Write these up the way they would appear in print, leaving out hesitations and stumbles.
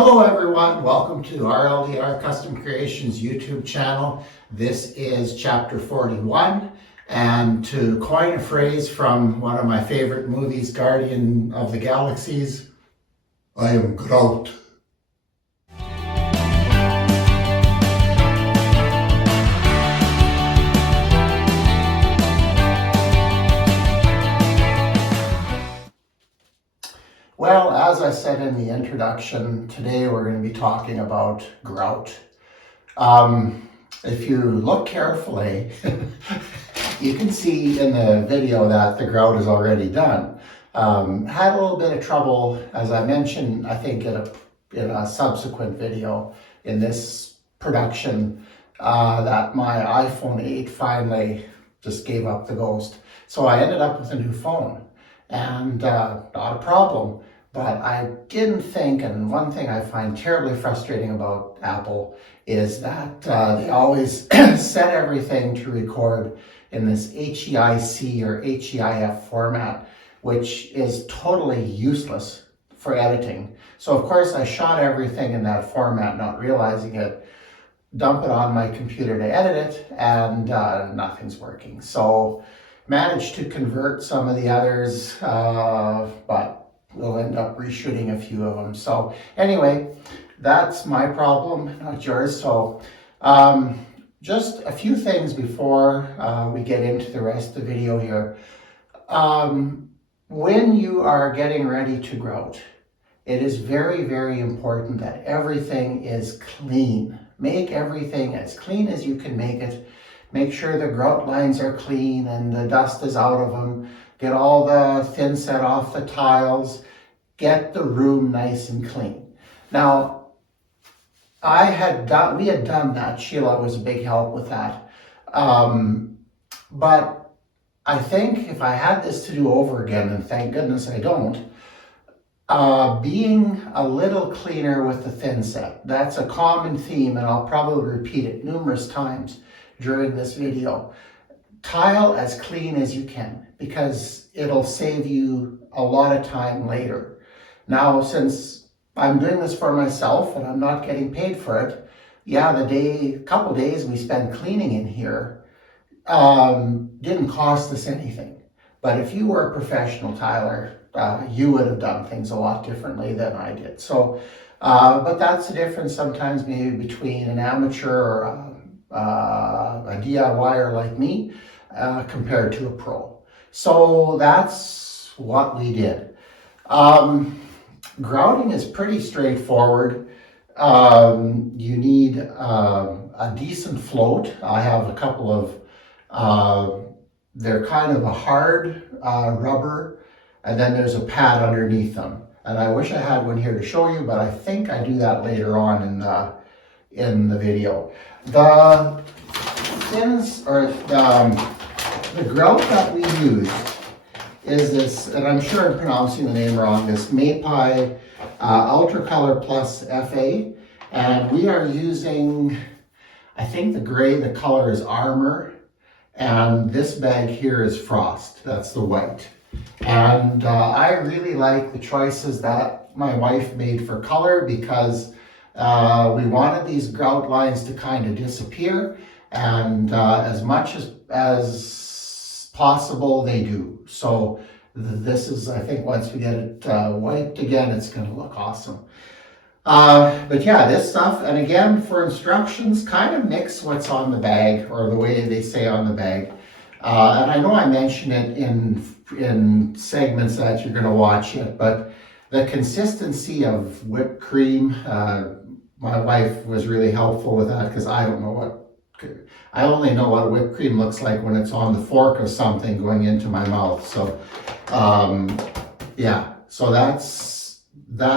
Hello everyone, welcome to RLDR Custom Creations YouTube channel. This is chapter 41, and to coin a phrase from one of my favorite movies, Guardian of the Galaxies, I am Grout. Well, as I said in the introduction, today we're going to be talking about grout. If you look carefully, you can see in the video that the grout is already done. Had a little bit of trouble, as I mentioned, I think in a subsequent video in this production, that my iPhone 8 finally just gave up the ghost. So I ended up with a new phone, and not a problem. But I didn't think, and one thing I find terribly frustrating about Apple is that they always set everything to record in this HEIC or HEIF format, which is totally useless for editing. So of course I shot everything in that format, not realizing it, dump it on my computer to edit it, and nothing's working. So managed to convert some of the others, but we'll end up reshooting a few of them. So anyway, that's my problem, not yours. So just a few things before we get into the rest of the video here. When you are getting ready to grout, it is very, very important that everything is clean. Make everything as clean as you can make it. Make sure the grout lines are clean and the dust is out of them. Get all the thin set off the tiles. Get the room nice and clean. Now, we had done that. Sheila was a big help with that. But I think if I had this to do over again, and thank goodness I don't, being a little cleaner with the thin set. That's a common theme, and I'll probably repeat it numerous times during this video. Tile as clean as you can, because it'll save you a lot of time later. Now, since I'm doing this for myself and I'm not getting paid for it, yeah, couple days we spent cleaning in here didn't cost us anything. But if you were a professional tiler, you would have done things a lot differently than I did. So, but that's the difference sometimes maybe between an amateur or a DIYer like me compared to a pro. So that's what we did. Grouting is pretty straightforward. You need a decent float. I have a couple of, they're kind of a hard rubber, and then there's a pad underneath them. And I wish I had one here to show you, but I think I do that later on in the video. The fins, or the grout that we use is this, and I'm sure I'm pronouncing the name wrong, this Mapai Ultra Color Plus FA, and we are using, I think the color is Armor, and this bag here is Frost, that's the white. And I really like the choices that my wife made for color, because we wanted these grout lines to kind of disappear, and as much as possible they do. So this is, I think once we get it wiped again, it's going to look awesome. But yeah, this stuff, and again for instructions, kind of mix what's on the bag, or the way they say on the bag. And I know I mentioned it in segments that you're going to watch it, but the consistency of whipped cream, my wife was really helpful with that, because I only know what whipped cream looks like when it's on the fork of something going into my mouth. So, yeah, so that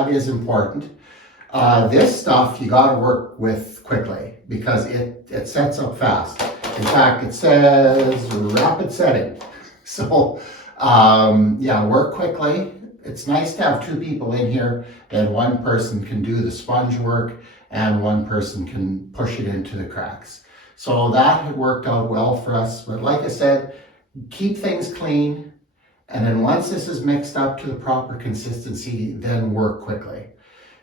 is important. This stuff you got to work with quickly, because it sets up fast. In fact, it says rapid setting. So, yeah, work quickly. It's nice to have two people in here, then one person can do the sponge work and one person can push it into the cracks. So that had worked out well for us. But like I said, keep things clean. And then once this is mixed up to the proper consistency, then work quickly.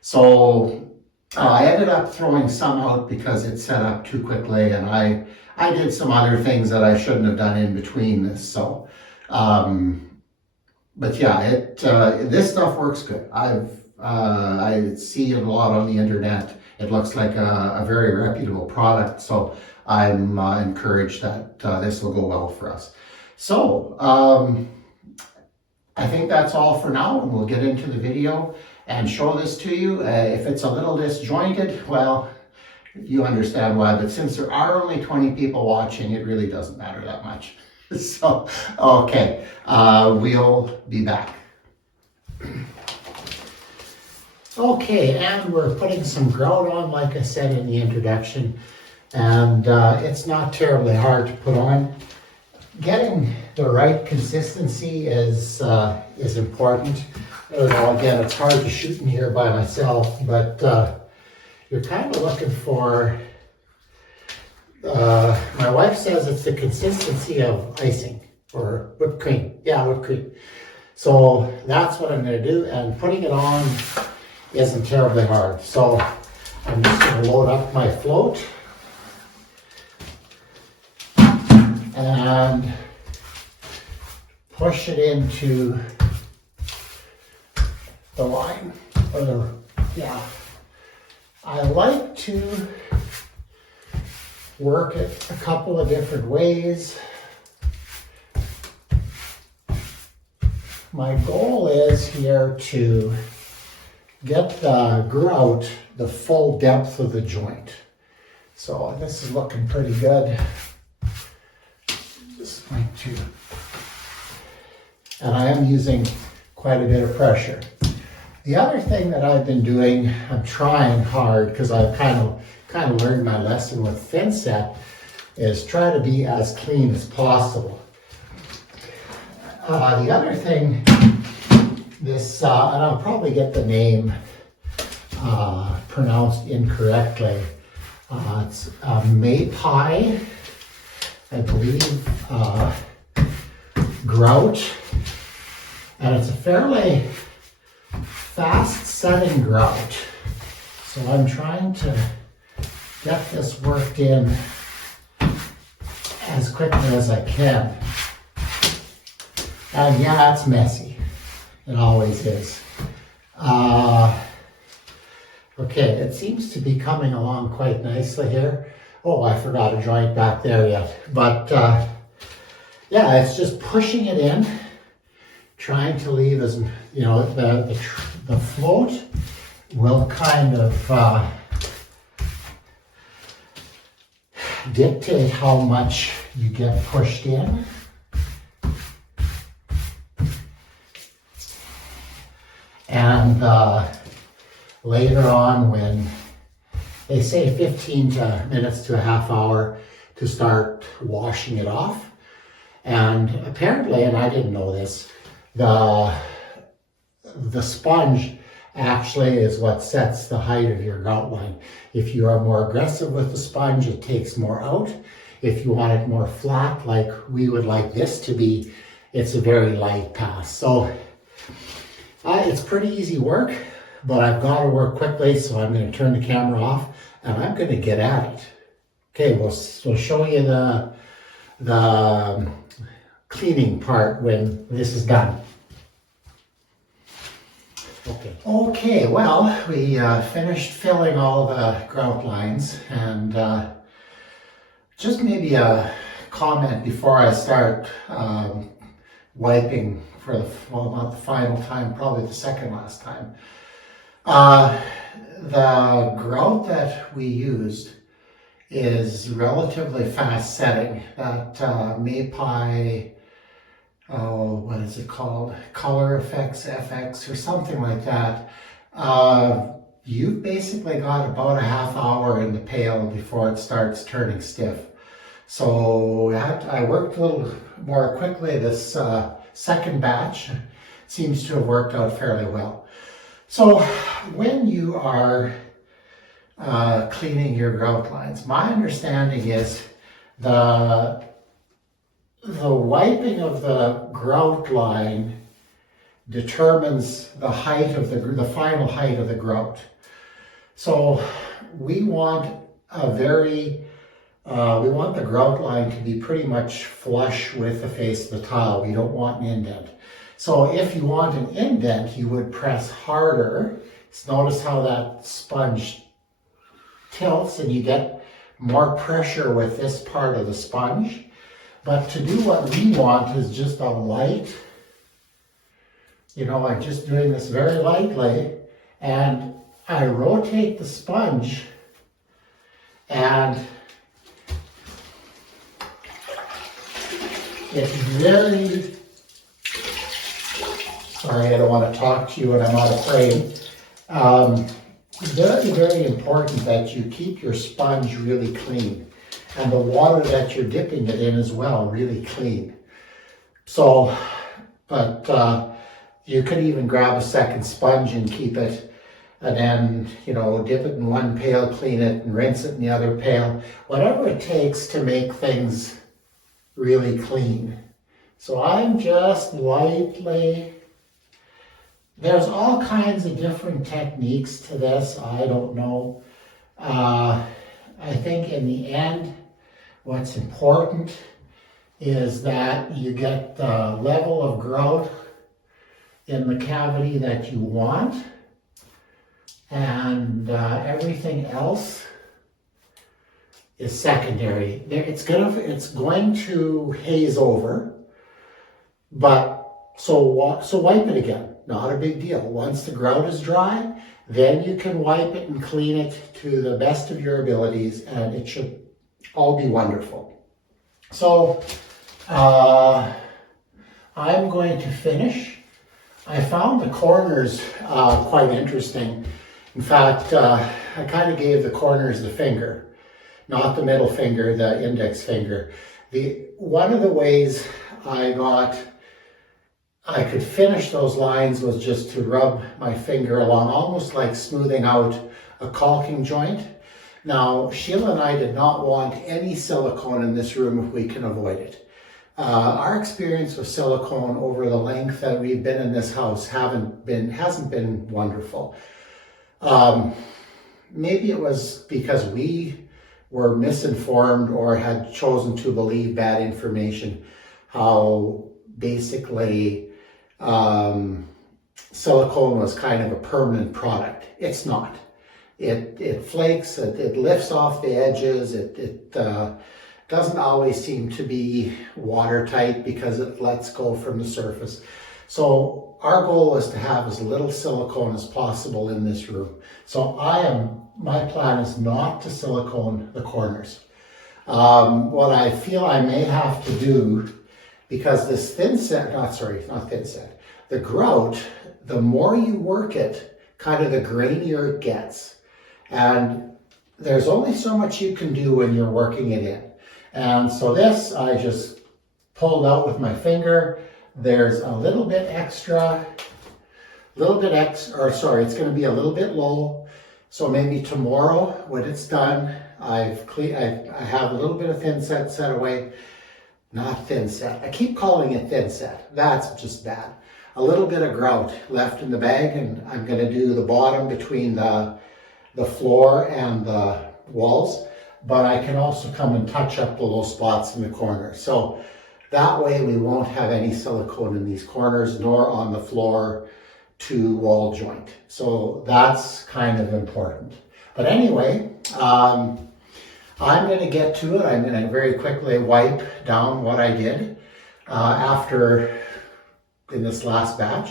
So I ended up throwing some out because it set up too quickly, and I did some other things that I shouldn't have done in between this. So, but yeah, this stuff works good. I see it a lot on the internet. It looks like a very reputable product, so I'm encouraged that this will go well for us. So I think that's all for now, and we'll get into the video and show this to you. If it's a little disjointed, well, you understand why, but since there are only 20 people watching, it really doesn't matter that much. So, okay, we'll be back. Okay, and we're putting some grout on, like I said in the introduction, and it's not terribly hard to put on. Getting the right consistency is important. Again, it's hard to shoot in here by myself, but you're kind of looking for, my wife says it's the consistency of icing or whipped cream. Yeah, whipped cream. So that's what I'm going to do, and putting it on isn't terribly hard. So I'm just going to load up my float and push it into the line, yeah. I like to work it a couple of different ways. My goal is here to get the grout the full depth of the joint. So this is looking pretty good. Just going to, and I am using quite a bit of pressure. The other thing that I've been doing, I'm trying hard because I've kind of learned my lesson with thin set, is try to be as clean as possible. The other thing, this, and I'll probably get the name pronounced incorrectly. It's Maypie, I believe, grout, and it's a fairly fast setting grout. So I'm trying to get this worked in as quickly as I can. And yeah, it's messy. It always is. Okay, it seems to be coming along quite nicely here. Oh, I forgot a joint back there yet. But yeah, it's just pushing it in, trying to leave as, you know, the float will kind of dictate how much you get pushed in. And later on, when they say 15 minutes to a half hour to start washing it off. And apparently, and I didn't know this, the sponge actually is what sets the height of your grout line. If you are more aggressive with the sponge, it takes more out. If you want it more flat, like we would like this to be, it's a very light pass. So it's pretty easy work, but I've got to work quickly, so I'm going to turn the camera off and I'm going to get at it. Okay, we'll show you the cleaning part when this is done. Okay, well, we finished filling all the grout lines, and just maybe a comment before I start wiping for not the final time, probably the second last time. The grout that we used is relatively fast setting. That Maypie, what is it called? Color Effects FX or something like that. You've basically got about a half hour in the pail before it starts turning stiff. So I worked a little more quickly this second batch. Seems to have worked out fairly well. So when you are cleaning your grout lines, my understanding is the wiping of the grout line determines the height of the final height of the grout. So we want we want the grout line to be pretty much flush with the face of the tile. We don't want an indent. So if you want an indent, you would press harder. So notice how that sponge tilts and you get more pressure with this part of the sponge. But to do what we want is just a light, I'm just doing this very lightly, and I rotate the sponge, and it's very, sorry, I don't want to talk to you when I'm out of frame. Very, very important that you keep your sponge really clean, and the water that you're dipping it in as well, really clean. So, but you could even grab a second sponge and keep it, and then, dip it in one pail, clean it, and rinse it in the other pail. Whatever it takes to make things really clean. So I'm just lightly, there's all kinds of different techniques to this. I don't know. I think in the end, what's important is that you get the level of grout in the cavity that you want, and everything else is secondary. It's going to haze over, but so wipe it again. Not a big deal. Once the grout is dry, then you can wipe it and clean it to the best of your abilities, and it should all be wonderful. So I'm going to finish. I found the corners quite interesting. In fact, I kind of gave the corners the finger, not the middle finger, the index finger. One of the ways I could finish those lines was just to rub my finger along, almost like smoothing out a caulking joint. Now, Sheila and I did not want any silicone in this room if we can avoid it. Our experience with silicone over the length that we've been in this house hasn't been wonderful. Maybe it was because we were misinformed or had chosen to believe bad information, how basically silicone was kind of a permanent product. It's not. It flakes, it lifts off the edges, it doesn't always seem to be watertight because it lets go from the surface. So our goal is to have as little silicone as possible in this room. So my plan is not to silicone the corners. What I feel I may have to do, because this the grout, the more you work it, kind of the grainier it gets. And there's only so much you can do when you're working it in. And so this, I just pulled out with my finger. There's a little bit extra, it's going to be a little bit low. So maybe tomorrow when it's done, I have a little bit of thin set away. Not thin set. I keep calling it thin set. That's just bad. A little bit of grout left in the bag, and I'm going to do the bottom between the floor and the walls, but I can also come and touch up the little spots in the corner. So that way we won't have any silicone in these corners nor on the floor to wall joint. So that's kind of important. But anyway, I'm going to get to it. I'm going to very quickly wipe down what I did in this last batch.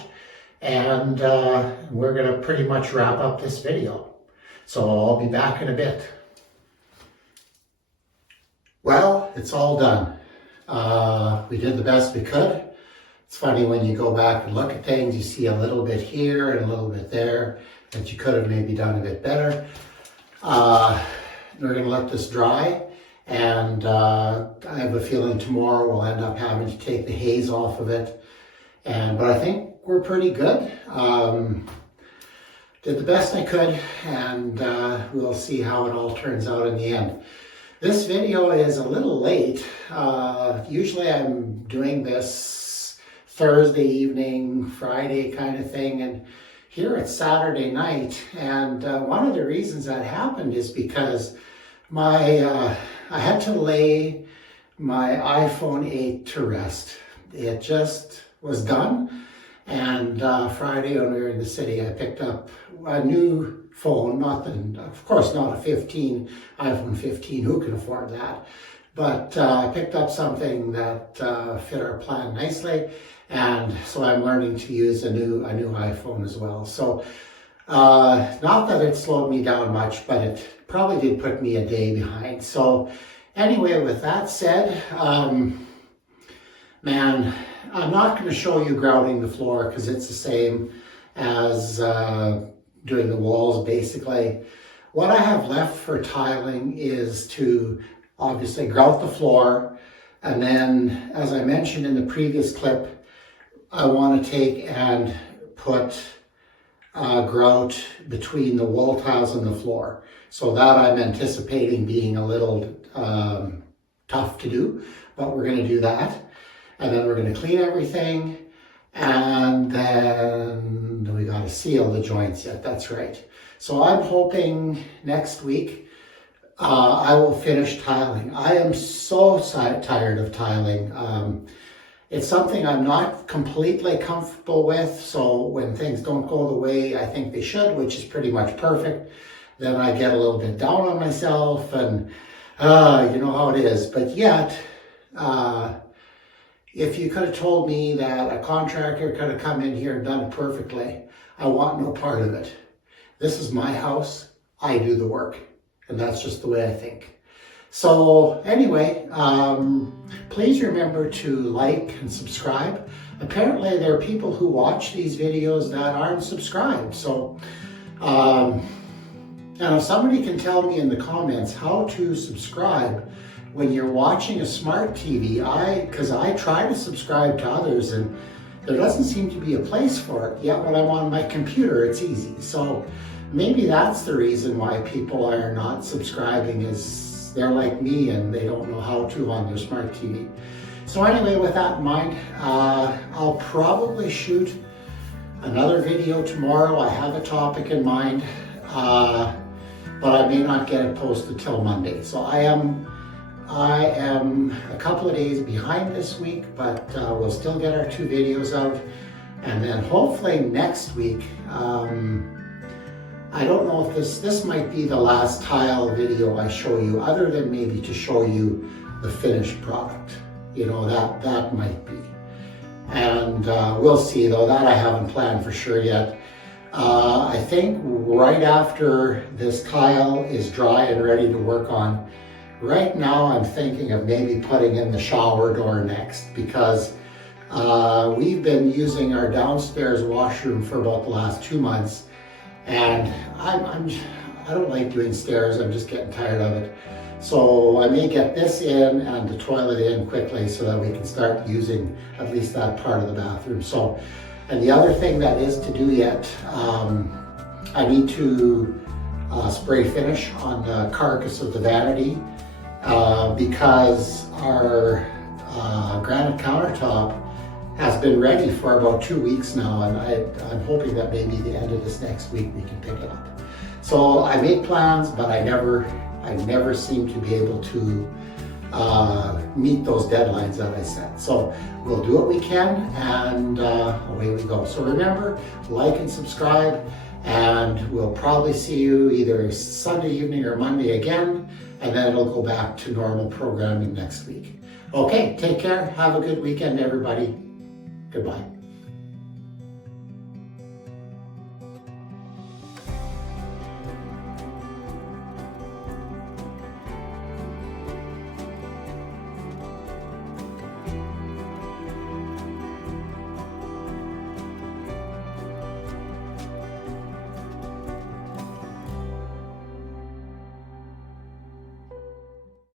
And we're going to pretty much wrap up this video. So I'll be back in a bit. Well, it's all done. We did the best we could. It's funny when you go back and look at things, you see a little bit here and a little bit there that you could have maybe done a bit better. We're going to let this dry, and I have a feeling tomorrow we'll end up having to take the haze off of it. But I think we're pretty good. Did the best I could, and we'll see how it all turns out in the end. This video is a little late. Usually I'm doing this Thursday evening, Friday kind of thing, and here it's Saturday night, and one of the reasons that happened is because I had to lay my iPhone 8 to rest. It just was done, and Friday when we were in the city, I picked up a new phone, of course not a iPhone 15, who can afford that? But I picked up something that fit our plan nicely, and so I'm learning to use a new iPhone as well. So not that it slowed me down much, but it probably did put me a day behind. So anyway, with that said, man, I'm not going to show you grouting the floor because it's the same as doing the walls basically. What I have left for tiling is to obviously grout the floor, and then, as I mentioned in the previous clip, I want to take and put grout between the wall tiles and the floor. So that I'm anticipating being a little tough to do, but we're going to do that. And then we're going to clean everything, and then we got to seal the joints yet, that's right. So I'm hoping next week I will finish tiling. I am so tired of tiling. It's something I'm not completely comfortable with, so when things don't go the way I think they should, which is pretty much perfect, then I get a little bit down on myself, and you know how it is. But yet, if you could have told me that a contractor could have come in here and done it perfectly, I want no part of it. This is my house, I do the work, and that's just the way I think. So anyway, please remember to like and subscribe. Apparently there are people who watch these videos that aren't subscribed. So, and if somebody can tell me in the comments how to subscribe when you're watching a smart TV, because I try to subscribe to others and there doesn't seem to be a place for it. Yet when I'm on my computer, it's easy. So maybe that's the reason why people are not subscribing, is they're like me and they don't know how to on their smart TV. So anyway, with that in mind, I'll probably shoot another video tomorrow. I have a topic in mind, but I may not get it posted till Monday. So I am a couple of days behind this week, but we'll still get our 2 videos out. And then hopefully next week, I don't know if this might be the last tile video I show you, other than maybe to show you the finished product. You know, that might be. And we'll see though, that I haven't planned for sure yet. I think right after this tile is dry and ready to work on, right now I'm thinking of maybe putting in the shower door next, because we've been using our downstairs washroom for about the last 2 months, and I don't like doing stairs. I'm just getting tired of it. So I may get this in and the toilet in quickly so that we can start using at least that part of the bathroom. So, and the other thing that is to do yet, I need to spray finish on the carcass of the vanity, because our granite countertop has been ready for about 2 weeks now, and I'm hoping that maybe the end of this next week we can pick it up. So I make plans, but I never seem to be able to meet those deadlines that I set. So we'll do what we can, and away we go. So remember, like and subscribe, and we'll probably see you either Sunday evening or Monday again, and then it'll go back to normal programming next week. Okay, take care. Have a good weekend, everybody. Goodbye.